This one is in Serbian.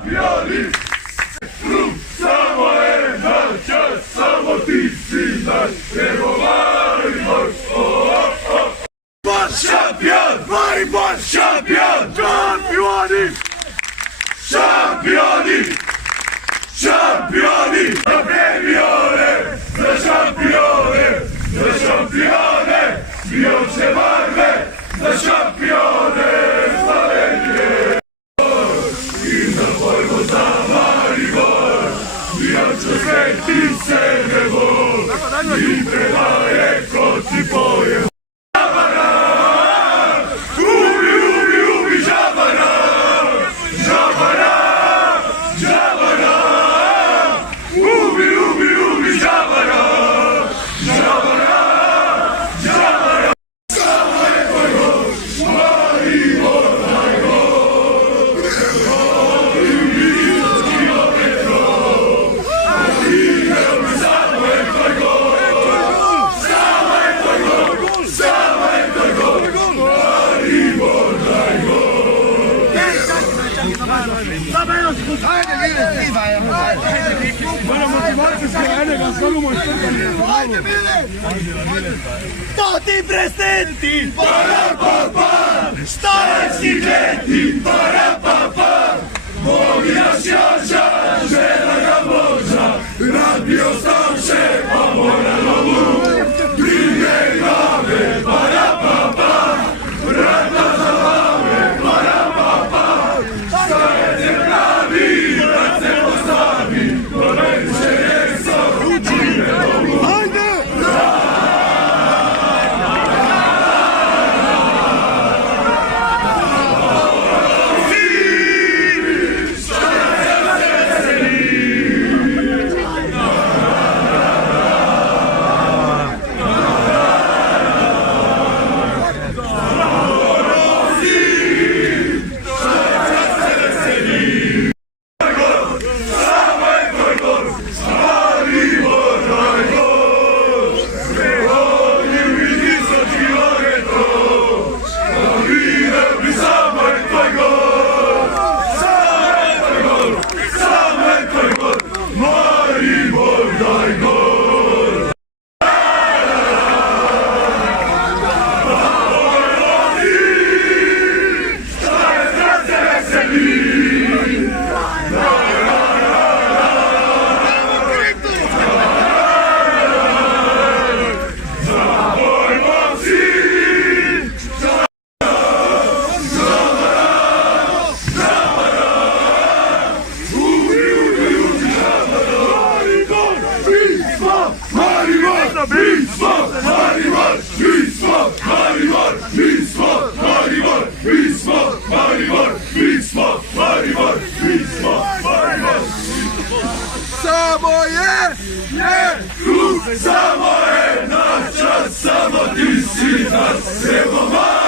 šampioni. Klub samo je naš čas, samo ti si naš, evo Maribor, šampion, Maribor, šampion, šampioni, šampioni, šampioni, za premione, za šampione, za šampione, bijoće barve, za šampione, Slovenije. I zapojmo za Maribor, bijoće sveti se nebo, i predaje ko ti poje. Stoti presenti, Para-pa-pa, starački ljeti, para-pa-pa, mogi naš jača, žena ga vođa, rad bi ostao šef, a mora novu, brige glave, para-pa-pa, vrata za glave, para-pa-pa, starec je pravi, brat se postavi, to neće jeso, brige novu. samo je, klub samo je naš čas, samo ti si nas, evo